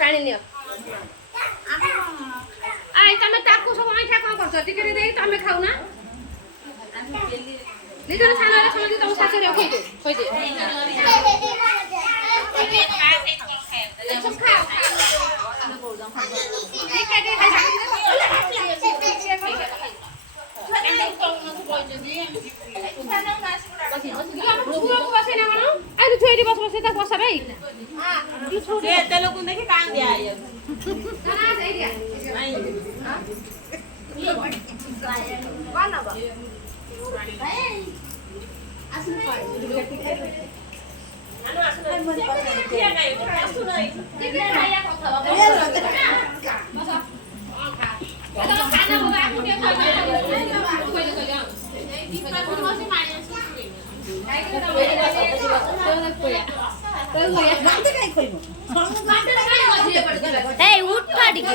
पानी नियो आई तमे ताकू सब आइठा कोन करछ टिकरी देई तमे खाउ ना लिजर छानाले समझि त उसा छरे खोइ दे सब खाओ Hey, wood party ke?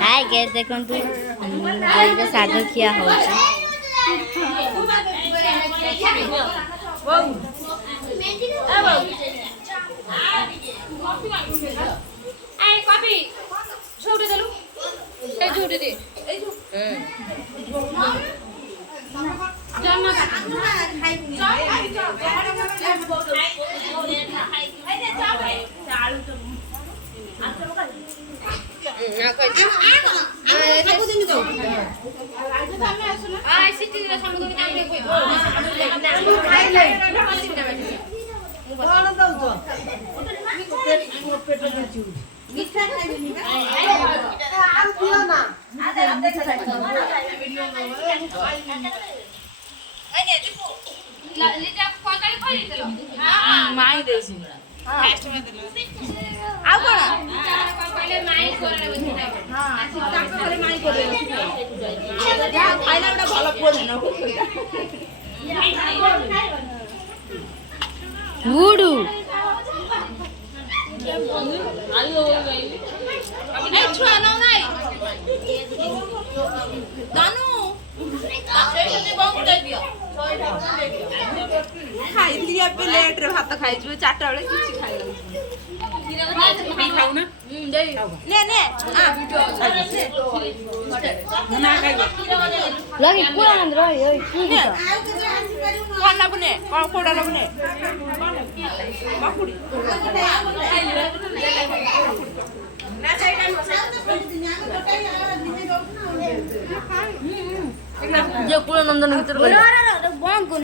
Hi guys, देखो तू गाइस का सादर किया हो आई कॉफी छोड़ दे लो ए छोड़ दे जन्म माई देसी फास्ट में देलो आ कोन पहले माई करे हां ताको खाली माई करे जा खाइला बडा भलो पोड न गुडू आलो ए छुआ न नाइ दानु सेठी बहुत दे दियो खाई लिया प्लेट रे भात खाइ छु 4टा बेले किछि खाइ नहीं खाऊ ना दे ने आ ना खाइ लगे पूरा अंदर ओइ ने कोन ना बने कोडा ना बने बाकुड़ी ना चाहि ना जो पूरा नंदन भीतर